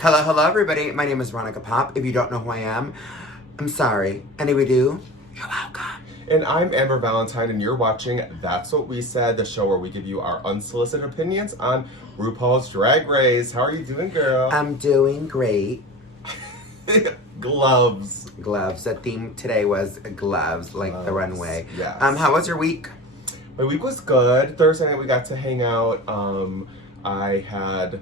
Hello everybody. My name is Veronica Pop. If you don't know who I am, I'm sorry. Anyway, you're welcome. And I'm Amber Valentine, and you're watching That's What We Said, the show where we give you our unsolicited opinions on RuPaul's Drag Race. How are you doing, girl? I'm doing great. Gloves. Gloves. The theme today was gloves, like the runway. Yes. How was your week? My week was good. Thursday night we got to hang out. I had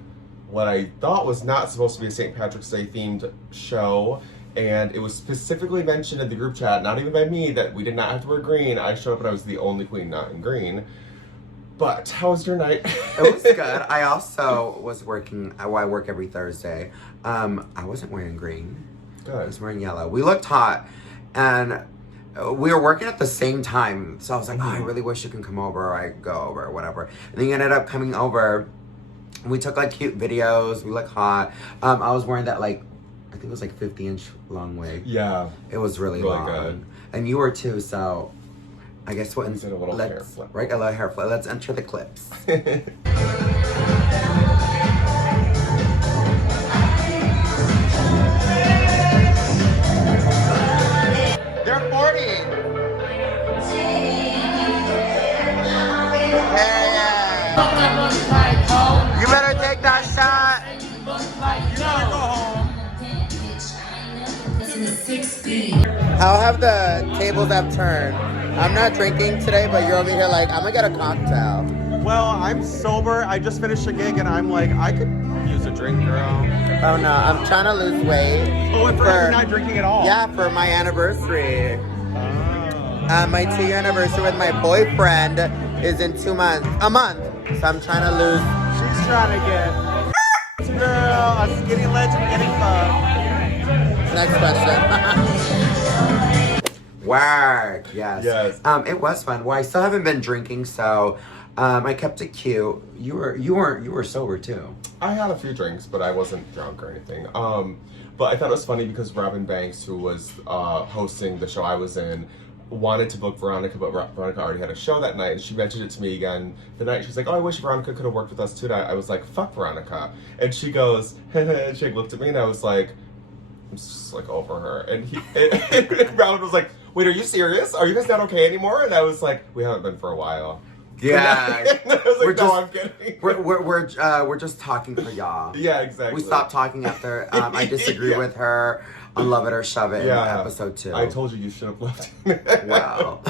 what I thought was not supposed to be a St. Patrick's Day themed show, and it was specifically mentioned in the group chat, not even by me, that we did not have to wear green. I showed up and I was the only queen not in green. But how was your night? It was good. I also was working. I work every Thursday. I wasn't wearing green. Good. I was wearing yellow. We looked hot, and we were working at the same time. So I was like, oh, I really wish you can come over, or I could go over, or whatever. And then you ended up coming over. We took like cute videos. We look hot. I was wearing that I think it was like 50-inch long wig. Yeah. It was really long. Good. And you were too, so I guess what? Did a little hair flip. Right, a little hair flip. Let's enter the clips. They're 40. You better take that shot. How have the tables have turned? I'm not drinking today, but you're over here like, I'm gonna get a cocktail. Well, I'm sober. I just finished a gig and I'm like, I could use a drink, girl. Oh no, I'm trying to lose weight. Oh, and for you're not drinking at all. Yeah, for my anniversary. Oh. My 2-year anniversary with my boyfriend is in a month. So I'm trying to lose. She's trying to get girl, a skinny legend getting fucked. Next question. Work. Yes. Yes. It was fun. Well, I still haven't been drinking, so I kept it cute. You were sober too. I had a few drinks, but I wasn't drunk or anything. But I thought it was funny because Robin Banks, who was hosting the show I was in, wanted to book Veronica, but Veronica already had a show that night, and she mentioned it to me again the night. She's like, oh, I wish Veronica could have worked with us tonight. I was like, fuck Veronica. And she goes, and she looked at me, and I was like, I'm just like over her. And and Robin was like, wait, are you serious? Are you guys not okay anymore? And I was like, we haven't been for a while. Yeah. And I was like, I'm kidding. We're just talking for y'all. Yeah, exactly. We stopped talking after I disagree Yeah. with her on Love It or Shove It in episode 2. I told you should have left. Wow.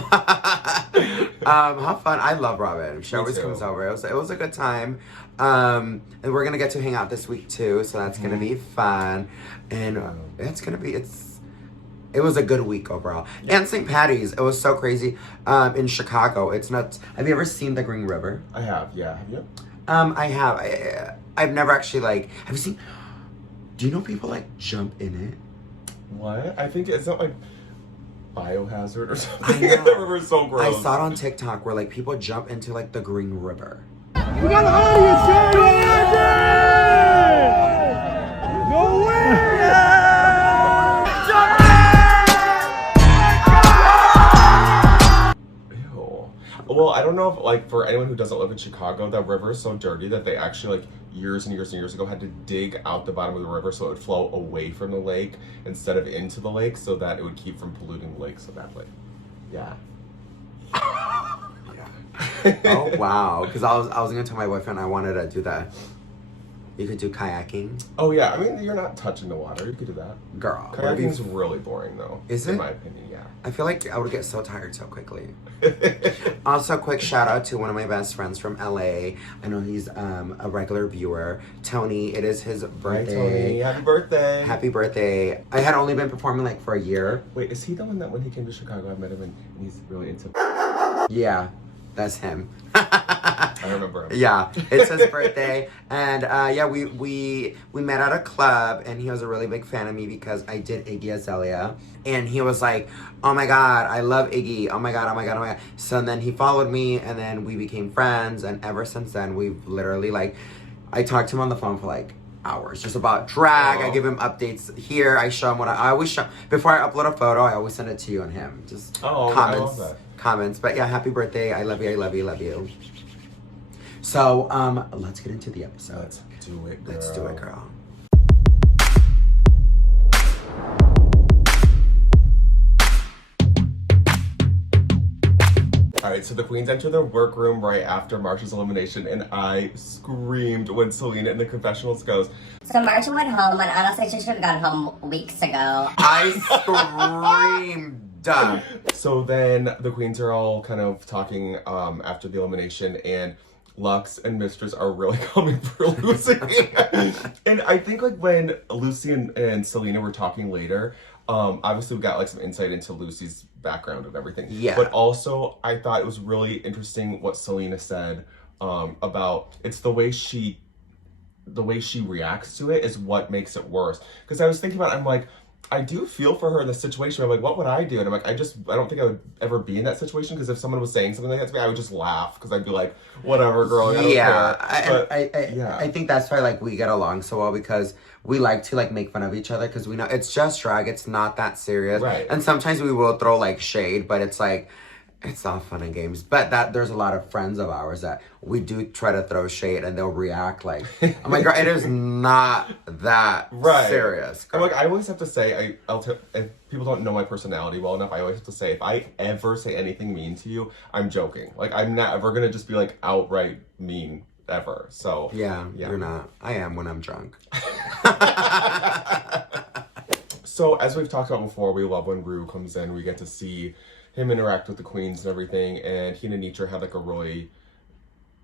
How fun. I love Robin. She always too. comes over. It was a good time. And we're going to get to hang out this week too. So that's going to be fun. And it was a good week overall. Yeah. And St. Patty's. It was so crazy. In Chicago. It's nuts. Have you ever seen the Green River? I have, yeah. Have you? I have. I've never actually have you seen, do you know people jump in it? What? I think it's not like biohazard or something. I know. The river's so gross. I saw it on TikTok where people jump into the Green River. We got an audience here! No way! Ew. Well, I don't know if for anyone who doesn't live in Chicago, that river is so dirty that they actually years and years and years ago had to dig out the bottom of the river so it would flow away from the lake instead of into the lake so that it would keep from polluting the lake so badly. Yeah. Oh wow! Because I was gonna tell my boyfriend I wanted to do that. You could do kayaking. Oh yeah, I mean you're not touching the water. You could do that. Girl, Kayaking's really boring though. Is in it? my opinion, yeah. I feel like I would get so tired so quickly. Also, quick shout out to one of my best friends from LA. I know he's a regular viewer. Tony, it is his birthday. Hi, Tony. Happy birthday. Happy birthday. I had only been performing for a year. Wait, is he the one that when he came to Chicago I met him and he's really into... Yeah, that's him. I remember him. Yeah, it's his birthday, and we met at a club, and he was a really big fan of me because I did Iggy Azalea, and he was like, "Oh my God, I love Iggy! Oh my God, oh my God, oh my God!" So then he followed me, and then we became friends, and ever since then we've literally I talked to him on the phone for hours just about drag. I give him updates here. I show him what I always show before I upload a photo. I always send it to you and him. Just comments. I love that. Comments. But yeah, happy birthday. I love you. I love you. Love you. So let's get into the episode. Let's do it, girl. Let's do it, girl. right, so the queens enter the workroom right after Marsha's elimination, and I screamed when Selena in the confessionals goes, So Marsha went home, and honestly, she should have gone home weeks ago. I screamed. So then the queens are all kind of talking after the elimination, and Lux and Mistress are really coming for Lucy. And I think like when Lucy and Selena were talking later, obviously we got like some insight into Lucy's background and everything. Yeah. But also I thought it was really interesting what Selena said about it's the way she reacts to it is what makes it worse. Because I was thinking about it, I'm like, I do feel for her in the situation. I'm like, what would I do? And I'm like, I don't think I would ever be in that situation, because if someone was saying something like that to me, I would just laugh, because I'd be like, whatever, girl. I don't care. I think that's why like we get along so well, because we like to like make fun of each other, because we know it's just drag. It's not that serious. Right. And sometimes we will throw like shade, but it's like, it's all fun and games. But that there's a lot of friends of ours that we do try to throw shade, and they'll react like, oh my god, it is not that serious. I'm like, I always have to say, if people don't know my personality well enough, I always have to say, if I ever say anything mean to you, I'm joking. Like, I'm not ever gonna just be like outright mean ever. So yeah, you're not. I am when I'm drunk. So as we've talked about before, we love when Rue comes in. We get to see him interact with the queens and everything, and he and Anitra had like a really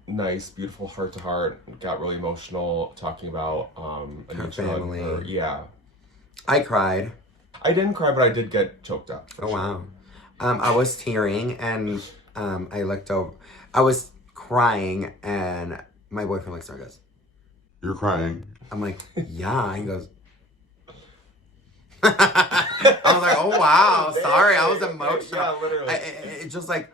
nice, beautiful heart-to-heart. Got really emotional talking about her family. Yeah. I cried. I didn't cry, but I did get choked up. Oh, wow. I was tearing, and I looked over. I was crying, and my boyfriend looks at me and goes, "You're crying." I'm like, yeah. He goes, I was like, oh, wow. Sorry, I was emotional. Yeah, literally. It's just like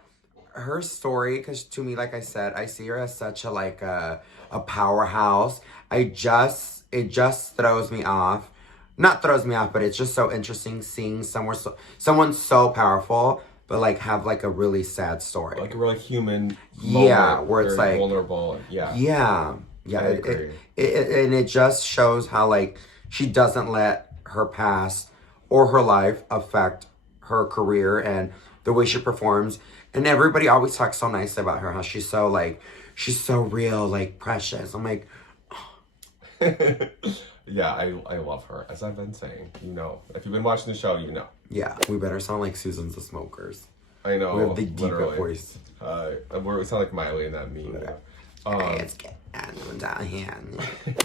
her story, because to me, like I said, I see her as such a like a powerhouse. It just throws me off. Not throws me off, but it's just so interesting seeing someone so powerful, but like have like a really sad story, like a really human moment, where it's like vulnerable. Yeah. I agree. And it just shows how like she doesn't let her past or her life affect her career and the way she performs. And everybody always talks so nicely about her, how she's so real, like precious. I'm like, yeah, I love her. As I've been saying, you know, if you've been watching the show, you know. Yeah, we better sound like Susan's the Smokers. I know. We have the deeper voice. We sound like Miley in that meme. It's getting down here.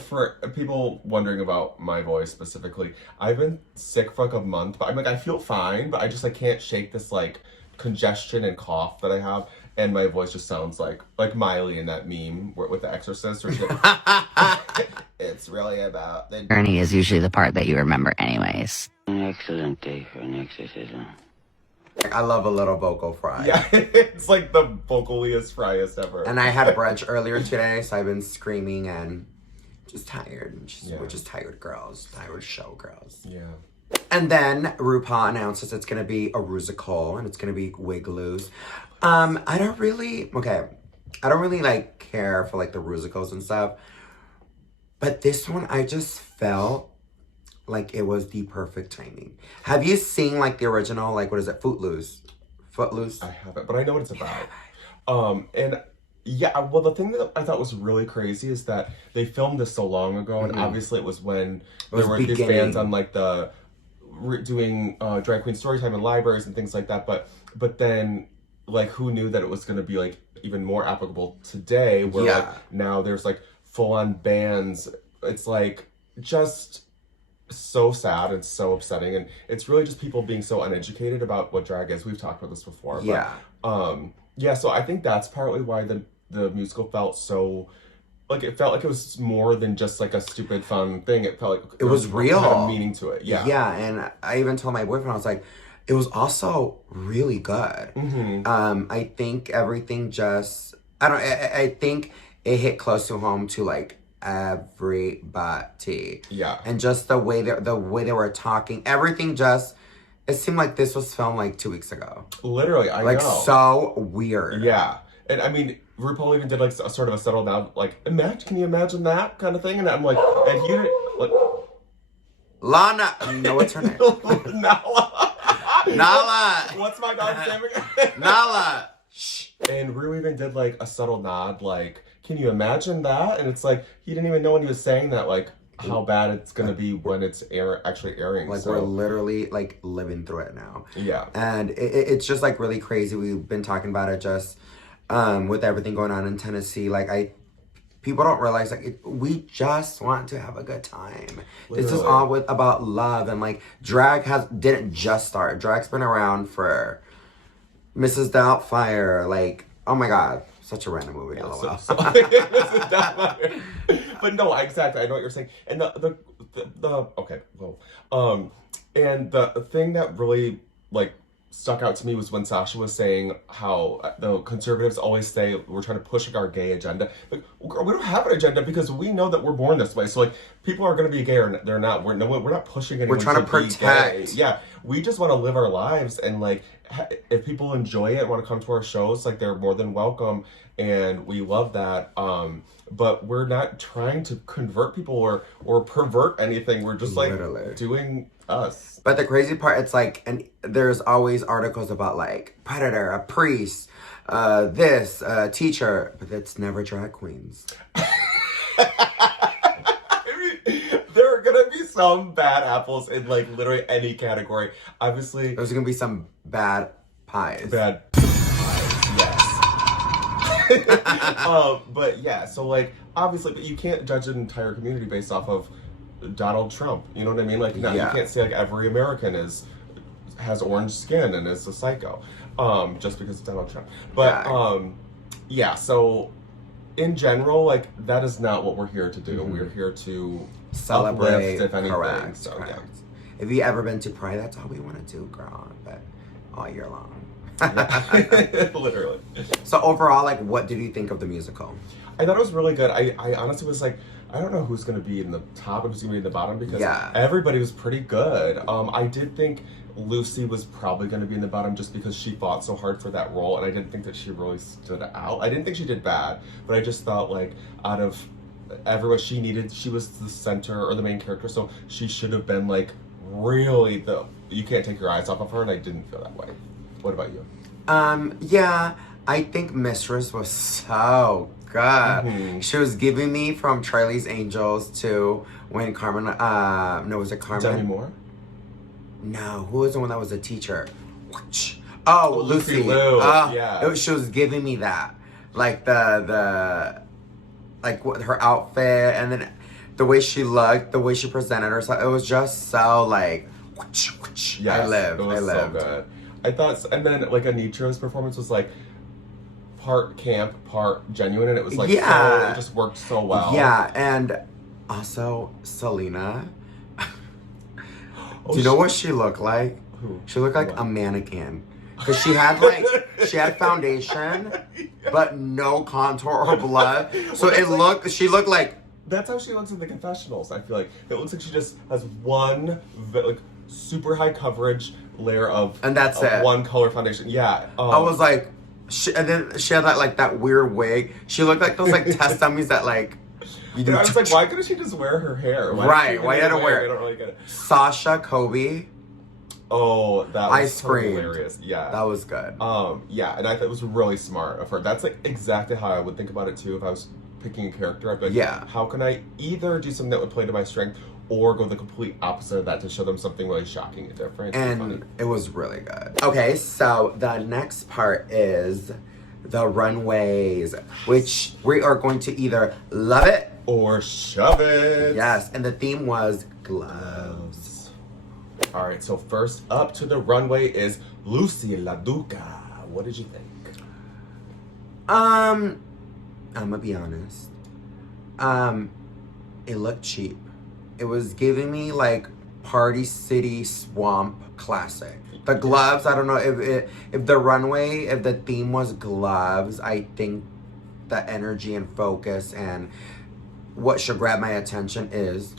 For people wondering about my voice specifically, I've been sick for like a month, but I'm like, I feel fine, but I just like can't shake this like congestion and cough that I have, and my voice just sounds like Miley in that meme with the Exorcist or shit. It's really about the Journey is usually the part that you remember anyways. An excellent day for an exorcism. I love a little vocal fry. Yeah, it's like the vocaliest, fryest ever. And I had brunch earlier today, so I've been screaming and just tired. We're just tired girls, tired show girls. Yeah. And then RuPaul announces it's going to be a Rusical, and it's going to be wig loose. I don't really like care for like the Rusicals and stuff. But this one, I just felt like it was the perfect timing. Have you seen like the original, like what is it, Footloose? I haven't, but I know what it's about. And yeah, well, the thing that I thought was really crazy is that they filmed this so long ago, and obviously it was when there were these bands on like doing drag queen storytime in libraries and things like that. But then like who knew that it was going to be like even more applicable today, where like now there's like full on bands. It's like just so sad and so upsetting, and it's really just people being so uneducated about what drag is. We've talked about this before. But, so I think that's partly why the musical felt so like it felt like it was more than just like a stupid fun thing. It felt like it was real, had a meaning to it. Yeah, and I even told my boyfriend, I was like, it was also really good. I think everything just I think it hit close to home to like everybody. Yeah. And just the way they were talking, everything just, it seemed like this was filmed like 2 weeks ago. Literally, I know. Like so weird. Yeah. And I mean, RuPaul even did like a sort of a settle down, like, can you imagine that kind of thing? And I'm like, and he did like Lana, no, what's her name? Nala. Nala. What's my dog's name again? Nala. Shh. And Rue even did like a subtle nod, like, can you imagine that? And it's like, he didn't even know when he was saying that, like, how bad it's gonna be when it's actually airing. Like, we're literally, like, living through it now. Yeah. And it's just, like, really crazy. We've been talking about it just with everything going on in Tennessee. Like, people don't realize, like, we just want to have a good time. Literally. This is all about love. And, like, drag didn't just start. Drag's been around for Mrs. Doubtfire. Like, oh my God. Such a random movie, LOL. Mrs. Doubtfire. But no, exactly. I know what you're saying. And the okay, well, and the thing that really, like, stuck out to me was when Sasha was saying how the conservatives always say we're trying to push our gay agenda. Like, we don't have an agenda because we know that we're born this way. So, like, people are going to be gay or they're not. We're not pushing anyone. We're trying to protect. Yeah, we just want to live our lives, and like, if people enjoy it and want to come to our shows, like, they're more than welcome, and we love that. But we're not trying to convert people or pervert anything. We're just like doing us. But the crazy part, it's like, and there's always articles about like predator, a priest, this, teacher, but it's never drag queens. I mean, there are gonna be some bad apples in like literally any category. Obviously, there's gonna be some bad pies. Bad pies, yes. But yeah, so like obviously, but you can't judge an entire community based off of Donald Trump. You know what I mean? Like, no, you can't say like every American has orange skin and is a psycho, just because of Donald Trump. But yeah. So in general, like, that is not what we're here to do. Mm-hmm. We're here to celebrate, uplift, if anything. Correct, so correct. Yeah. Have you ever been to Pride? That's all we want to do, girl. But all year long. Literally. So overall, like, what did you think of the musical? I thought it was really good. I honestly was like, I don't know who's going to be in the top and who's going to be in the bottom because everybody was pretty good. I did think Lucy was probably going to be in the bottom just because she fought so hard for that role, and I didn't think that she really stood out. I didn't think she did bad, but I just thought, like, out of everyone she was the center or the main character, so she should have been, like, really you can't take your eyes off of her, and I didn't feel that way. What about you? Yeah, I think Mistress was so good. Mm-hmm. She was giving me from Charlie's Angels to when Carmen, no, was it Carmen? Demi Moore? No, who was the one that was a teacher? Oh, Lucy Liu. Yeah. She was giving me that. Like like her outfit, and then the way she looked, the way she presented herself, it was just so like, yes, I lived. So good. I thought, and then like Anitra's performance was like part camp, part genuine, and it was like it just worked so well. Yeah, and also Selena. Do you know what she looked like? Who? She looked like a mannequin. Because she had foundation, but no contour or blood. So she looked like. That's how she looks in the confessionals, I feel like. It looks like she just has one like super high coverage layer of, and that's it. One color foundation. Yeah. I was like, and then she had that weird wig. She looked like those like test dummies that like. I was like, why couldn't she just wear her hair? Why you had to wear it? I don't really get it. Sasha Kobe. Oh, that was hilarious. Yeah. That was good. Yeah, and I thought it was really smart of her. That's like exactly how I would think about it too if I was picking a character. I'd be like, how can I either do something that would play to my strength or go the complete opposite of that to show them something really shocking and different. And it was really good. Okay, so the next part is the runways, which we are going to either love it or shove it. Yes, and the theme was gloves. All right, so first up to the runway is Lucy LaDuca. What did you think? I'm gonna be honest. It looked cheap. It was giving me like Party City Swamp classic. The gloves, I don't know if the runway, if the theme was gloves, I think the energy and focus and what should grab my attention is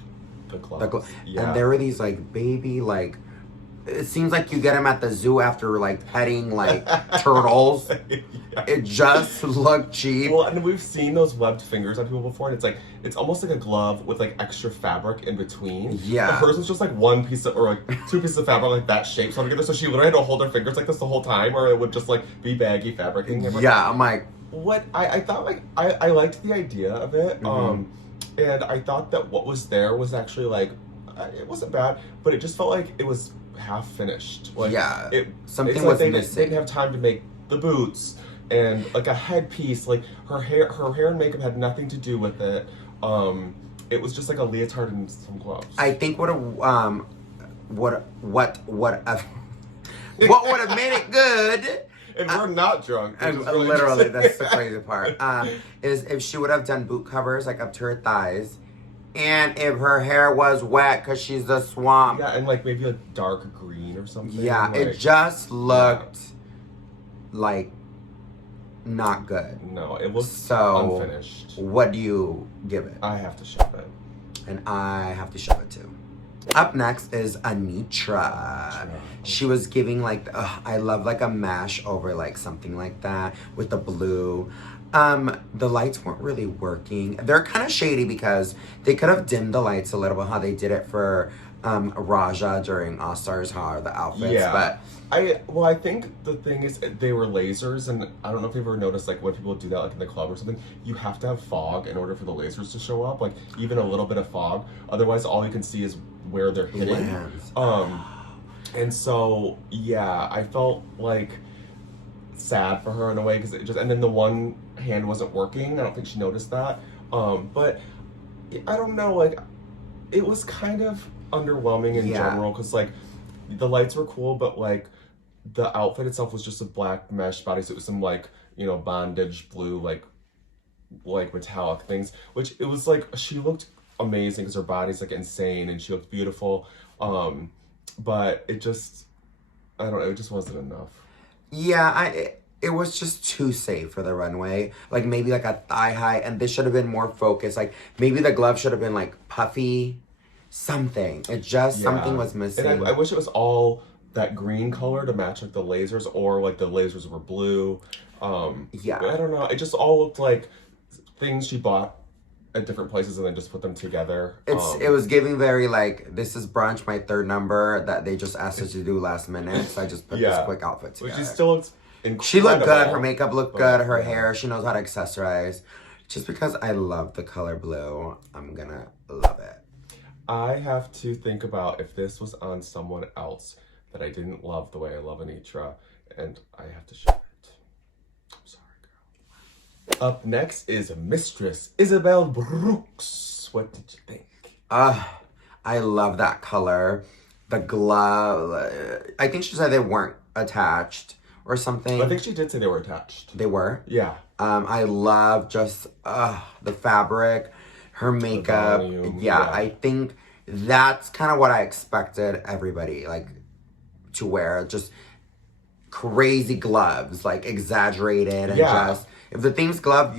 the gloves. And there were these like baby like it seems like you get him at the zoo after like petting like turtles. Yeah. It just looked cheap. Well, and we've seen those webbed fingers on people before, and it's like it's almost like a glove with like extra fabric in between. Yeah. But hers was just like one piece of, or like two pieces of fabric like that shape so together. So she literally had to hold her fingers like this the whole time, or it would just like be baggy fabric. Yeah, I'm like, what I thought like I liked the idea of it. And I thought that what was there was actually like it wasn't bad, but it just felt like it was half finished. Like yeah, something it's was like missing. They didn't have time to make the boots and like a headpiece. Like her hair and makeup had nothing to do with it. It was just like a leotard and some gloves. I think what would have made it good. And we're not drunk. Which is really Literally, interesting. that's the crazy part. Is if she would have done boot covers like up to her thighs, and if her hair was wet because she's a swamp. Yeah, and like maybe a dark green or something. Yeah, like, it just looked like not good. No, it was So, unfinished. What do you give it? I have to shove it. And I have to shove it too. Up next is Anitra. She was giving like, I love like a mash over like something like that with the blue. The lights weren't really working. They're kind of shady because they could have dimmed the lights a little bit, how they did it for Raja during All Stars Hard, the outfits. Yeah. But I think the thing is they were lasers, and I don't know if you've ever noticed like when people do that like in the club or something, you have to have fog in order for the lasers to show up, like even a little bit of fog. Otherwise all you can see is where they're hitting. Lands. And so yeah, I felt like sad for her in a way because it just, and then the one hand wasn't working. I don't think she noticed that. But I don't know, like it was kind of underwhelming in general because like the lights were cool, but like the outfit itself was just a black mesh bodysuit with some like, you know, bondage blue like metallic things, which it was like she looked amazing because her body's like insane and she looked beautiful. But it just, I don't know, it just wasn't enough. Yeah, it was just too safe for the runway. Like maybe like a thigh high, and this should have been more focused. Like maybe the glove should have been like puffy, something. It just, something was missing. And I wish it was all that green color to match like the lasers, or like the lasers were blue. Yeah. I don't know. It just all looked like things she bought at different places and then just put them together. It was giving very like, this is brunch, my third number that they just asked us to do last minute. So I just put this quick outfit together. But she still looks incredible. She looked good. Her makeup looked good. Her hair, she knows how to accessorize. Just because I love the color blue, I'm gonna love it. I have to think about if this was on someone else that I didn't love the way I love Anitra, and I have to share it. I'm sorry, girl. Up next is Mistress Isabel Brooks. What did you think? I love that color. The glove. I think she said they weren't attached or something. I think she did say they were attached. They were? Yeah. I love just the fabric, her makeup. volume, Yeah, I think that's kind of what I expected everybody like to wear. Just crazy gloves, like exaggerated and just if the theme is glove,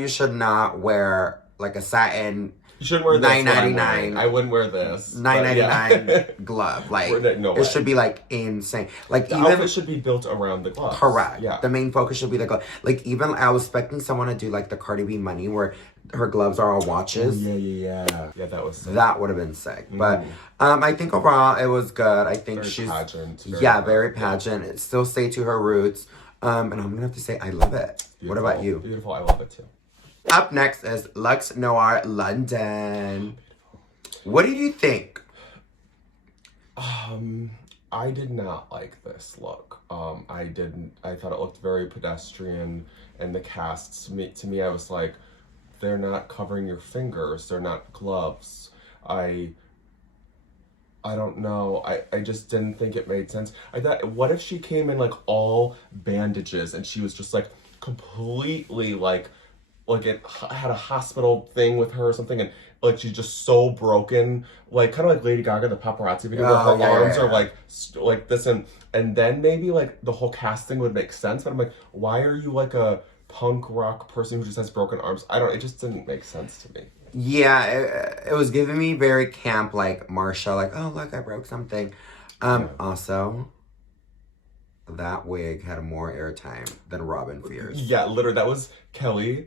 you should not wear like a satin. You shouldn't wear this. $9.99. I wouldn't wear this. $9.99 glove. Like no it way. should be like insane. Like The even outfit should be built around the glove. correct. Yeah. The main focus should be the glove. Like even I was expecting someone to do like the Cardi B Money where her gloves are all watches. Yeah, that was sick. That would have been sick. But I think overall it was good. I think Very she's pageant. very pageant. It still stay to her roots. And I'm gonna have to say I love it. Beautiful. What about you? Beautiful. I love it too. Up next is Luxe Noir London. What did you think? I did not like this look. I thought it looked very pedestrian, and the casts to me I was like, they're not covering your fingers, they're not gloves. I don't know. I just didn't think it made sense. I thought, what if she came in like all bandages and she was just like completely like it had a hospital thing with her or something, and like she's just so broken, like kind of like Lady Gaga, the paparazzi video, where her arms are like this, and then maybe like the whole casting would make sense. But I'm like, why are you like a punk rock person who just has broken arms? It just didn't make sense to me. Yeah, it was giving me very camp like Marsha, like, oh look, I broke something. Also, that wig had more airtime than Robin Fierce. Yeah, literally, that was Kelly's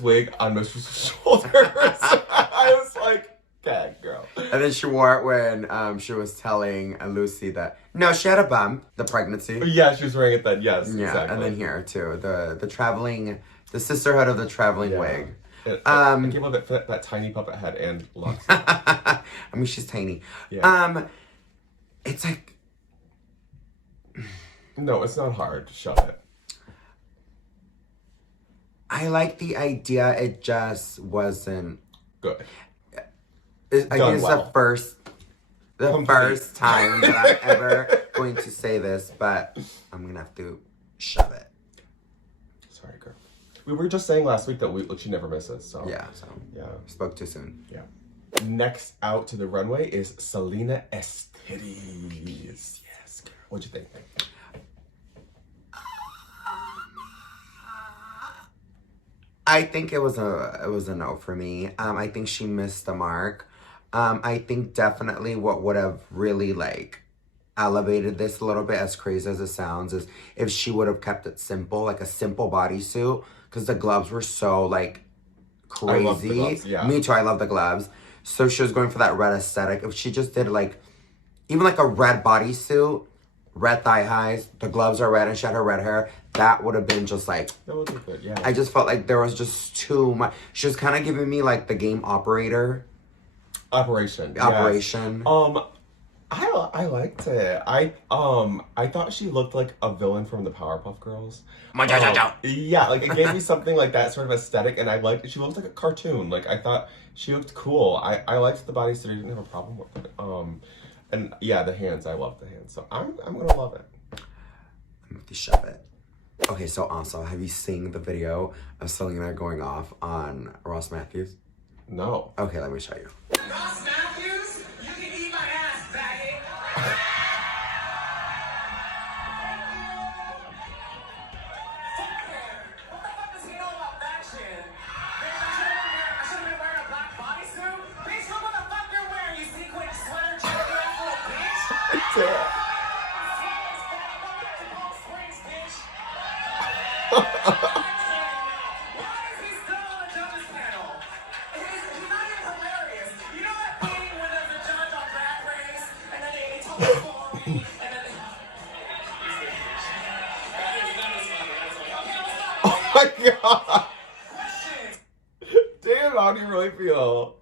wig on Mistress's shoulders. I was like, "God, girl." And then she wore it when she was telling Lucy that no, she had a bump, the pregnancy. Yeah, she was wearing it then. Yes, Yeah, exactly. and then here too, the sisterhood of the traveling wig. I can't believe it fit that tiny puppet head and looks. I mean, she's tiny. Yeah. It's like, No, it's not hard. Shove it. I like the idea. It just wasn't Good. I think it's well. the first time that I'm ever going to say this, but I'm gonna have to shove it. Sorry, girl. We were just saying last week that she never misses. So Yeah, spoke too soon. Yeah. Next out to the runway is Selena Estides. Yes, girl. What'd you think? I think it was a no for me. I think she missed the mark. I think definitely what would have really elevated this a little bit, as crazy as it sounds, is if she would have kept it simple, like a simple bodysuit, because the gloves were so crazy. I love the gloves, yeah. Me too. I love the gloves. So she was going for that red aesthetic. If she just did even a red bodysuit, red thigh highs, the gloves are red, and she had her red hair, that would have been just that would be good. Yeah. I just felt like there was just too much. She was kind of giving me the game Operation. Yes. I liked it. I thought she looked like a villain from the Powerpuff Girls. Yeah, it gave me something like that sort of aesthetic, and she looked like a cartoon. I thought she looked cool. I liked the bodysuit. I didn't have a problem with it. And yeah, the hands. I love the hands. So I'm gonna love it. I'm gonna have to shove it. Okay, so also, have you seen the video of Selena going off on Ross Matthews? No. Okay, let me show you. Ross Matthews, you can eat my ass, faggot. What the fuck does he know about that shit? I should've been wearing a black bodysuit. Bitch, look what the fuck you're wearing, you sequin sweater, cherry ass little bitch. Oh my god! Damn, how do you really feel?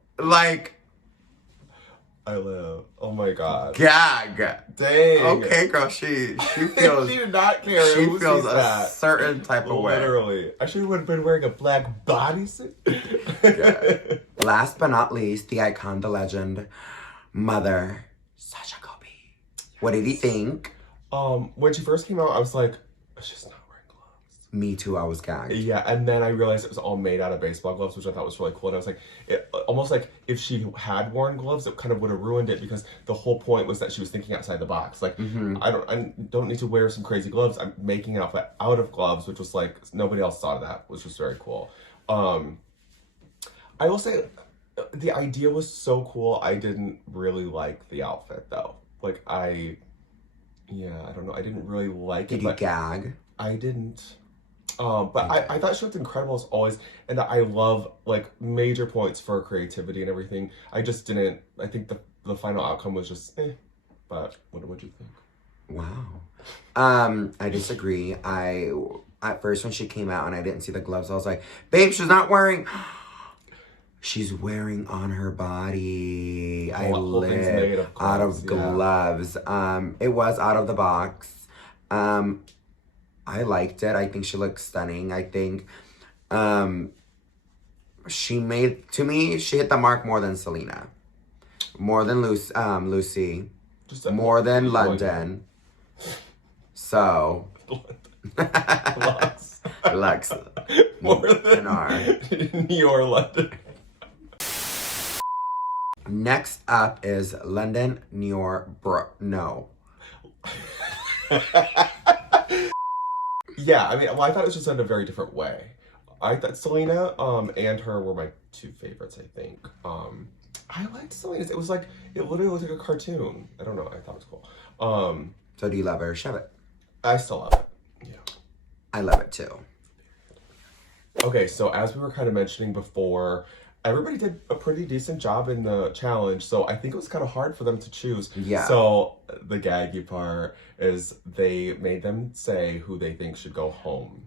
I live. Oh my god. Gag. Dang. Okay, girl, she feels she did not care. she who feels sees a that. certain type of way. Literally. I should have been wearing a black bodysuit. Okay. Last but not least, the icon, the legend, Mother Sasha Kobe. What did he think? When she first came out, I was like, she's not wearing gloves. Me too, I was gagged. Yeah, and then I realized it was all made out of baseball gloves, which I thought was really cool. And I was like, almost like if she had worn gloves, it kind of would have ruined it, because the whole point was that she was thinking outside the box. I don't need to wear some crazy gloves. I'm making an outfit out of gloves, which was nobody else thought of that, which was very cool. I will say, the idea was so cool. I didn't really like the outfit though. I don't know. I didn't really like it. Did you gag? I didn't. But I thought she looked incredible as always, and I love major points for her creativity and everything. I just didn't. I think the final outcome was just But what do you think? Wow. I disagree. At first when she came out and I didn't see the gloves, I was like, babe, she's not wearing. She's wearing on her body. I live out of gloves. It was out of the box. I liked it. I think she looked stunning. I think she hit the mark more than Selena. More than Lucy. More than London. So. Lux. More than New York, London. Next up is London, New York, no. Yeah, I thought it was just in a very different way. I thought Selena and her were my two favorites, I think. I liked Selena's. It literally looked like a cartoon. I don't know. I thought it was cool. So do you love it or shove it? I still love it. Yeah. I love it too. Okay, so as we were kind of mentioning before, everybody did a pretty decent job in the challenge, so I think it was kind of hard for them to choose. Yeah. So the gaggy part is they made them say who they think should go home.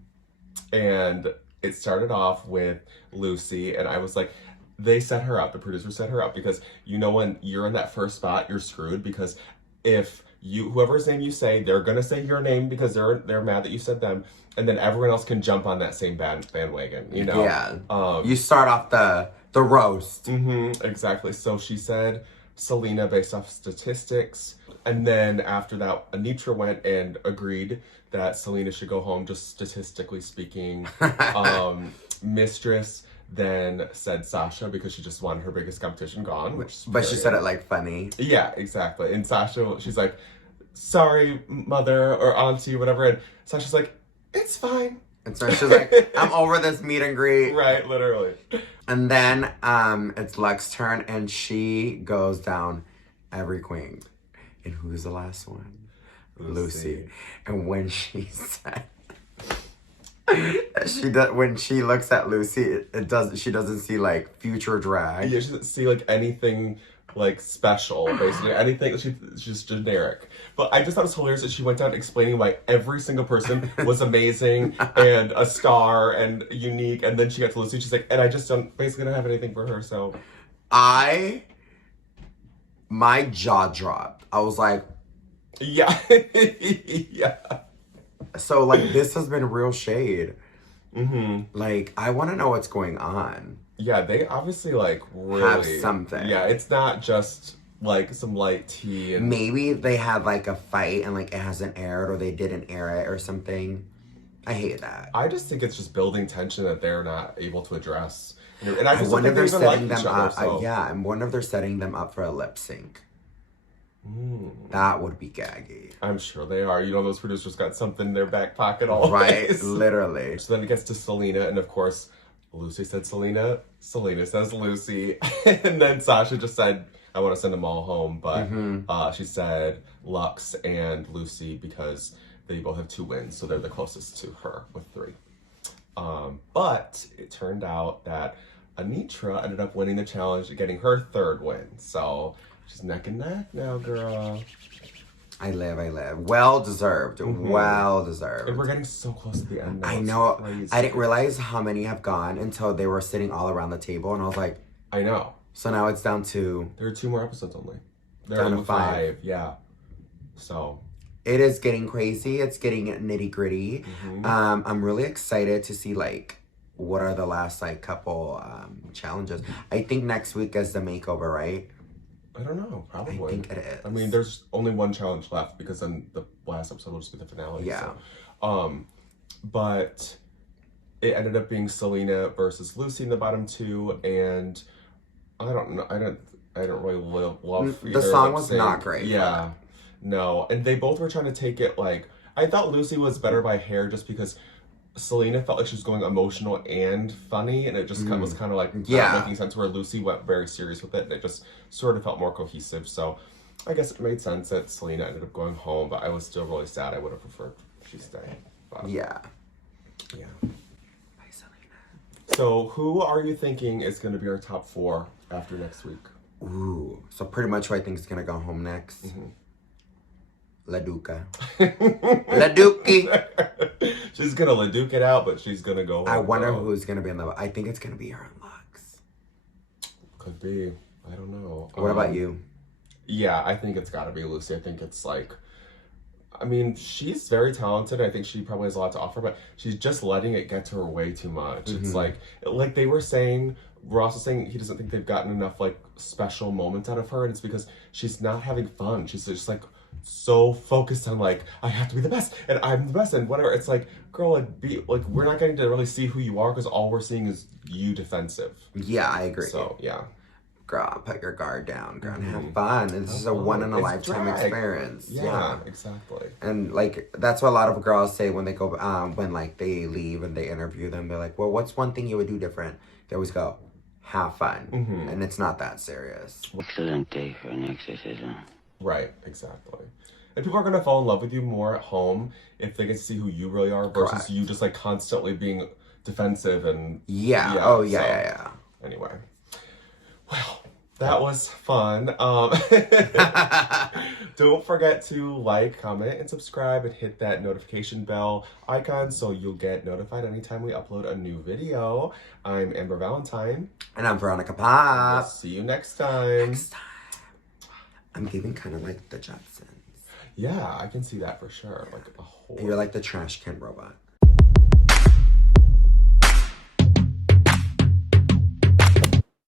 And it started off with Lucy, and I was like, they set her up, the producer set her up, because you know when you're in that first spot, you're screwed, because if whoever's name you say, they're gonna say your name because they're mad that you said them, and then everyone else can jump on that same bandwagon, you know? Yeah. You start off the roast. Exactly. So she said Selena based off statistics, and then after that, Anitra went and agreed that Selena should go home, just statistically speaking. Mistress then said Sasha because she just wanted her biggest competition gone, But she said it like funny. Yeah, exactly. And Sasha, she's like, sorry, mother or auntie, whatever. And Sasha's like, it's fine. And so she's like, I'm over this meet and greet. Right, literally. And then it's Lux's turn, and she goes down every queen. And who's the last one? Lucy. And when she said, when she looks at Lucy, she doesn't see like future drag. Yeah, she doesn't see like anything like special, basically. Anything, she's just generic. But I just thought it was hilarious that she went down explaining why every single person was amazing and a star and unique. And then she got to Lucy, she's like, and I just basically don't have anything for her, so. My jaw dropped. I was like. Yeah. Yeah. So, like, this has been real shade. Like, I want to know what's going on. Yeah, they obviously, like, really... have something. Yeah, it's not just, like, some light tea and... Maybe they had, like, a fight and, like, it hasn't aired or they didn't air it or something. I hate that. I just think it's just building tension that they're not able to address. And I just wonder don't if think they're they even setting like each them other, up. so... Yeah, I wonder if they're setting them up for a lip sync. That would be gaggy. I'm sure they are. You know, those producers got something in their back pocket always. Right, literally. So then it gets to Selena, and of course, Lucy said Selena, Selena says Lucy, and then Sasha just said, I want to send them all home, but she said Lux and Lucy because they both have 2 wins, so they're the closest to her with 3. But it turned out that Anitra ended up winning the challenge and getting her 3rd win, so she's neck and neck now, girl. I live. Well deserved. Well deserved. And we're getting so close to the end now. I know. I didn't realize how many have gone until they were sitting all around the table, and I was like, I know. So now it's down to... There are 2 more episodes only. They're down on to 5. Yeah. So... It is getting crazy. It's getting nitty gritty. I'm really excited to see, like, what are the last, like, couple challenges. I think next week is the makeover, right? I don't know, probably. I think it is. I mean, there's only 1 challenge left because then the last episode will just be the finale. Yeah. So. But it ended up being Selena versus Lucy in the bottom 2, and I don't know. I don't really love the song was not great. Yeah. No, and they both were trying to take it like I thought Lucy was better by hair just because Selena felt like she was going emotional and funny, and it just was kind of like not making sense, where Lucy went very serious with it, and it just sort of felt more cohesive. So I guess it made sense that Selena ended up going home, but I was still really sad. I would have preferred she stay. But, yeah. Bye, Selena. So who are you thinking is going to be our top 4 after next week? Ooh, so pretty much who I think is going to go home next. La Duca. La Dookie. She's gonna La Duke it out, but she's gonna go home. I wonder who's gonna be in the... I think it's gonna be her and Lux. Could be. I don't know. What about you? Yeah, I think it's gotta be Lucy. I think it's like... I mean, she's very talented. I think she probably has a lot to offer, but she's just letting it get to her way too much. It's like they were saying... Ross was saying he doesn't think they've gotten enough, like, special moments out of her, and it's because she's not having fun. She's just, like... so focused on like I have to be the best and I'm the best and whatever. It's like, girl, like we're not getting to really see who you are because all we're seeing is you defensive. Yeah, I agree. So yeah, girl, put your guard down, girl, and have fun. This is a one in a lifetime experience. Yeah, exactly. And like that's what a lot of girls say when they go when like they leave and they interview them. They're like, well, what's one thing you would do different? They always go, have fun. Mhm. And it's not that serious. Excellent day for an exorcism. Right, exactly. And people are gonna fall in love with you more at home if they get to see who you really are versus Correct. you just like constantly being defensive and Yeah. Yeah, Oh, yeah, so- yeah, anyway. Well, that was fun. Don't forget to like, comment, and subscribe and hit that notification bell icon so you'll get notified anytime we upload a new video. I'm Amber Valentine. And I'm Veronica We'll Pop. see you next time. Next time. I'm feeling kind of like the Jetsons. Yeah, I can see that for sure. Like a whole. You're like the trash can robot.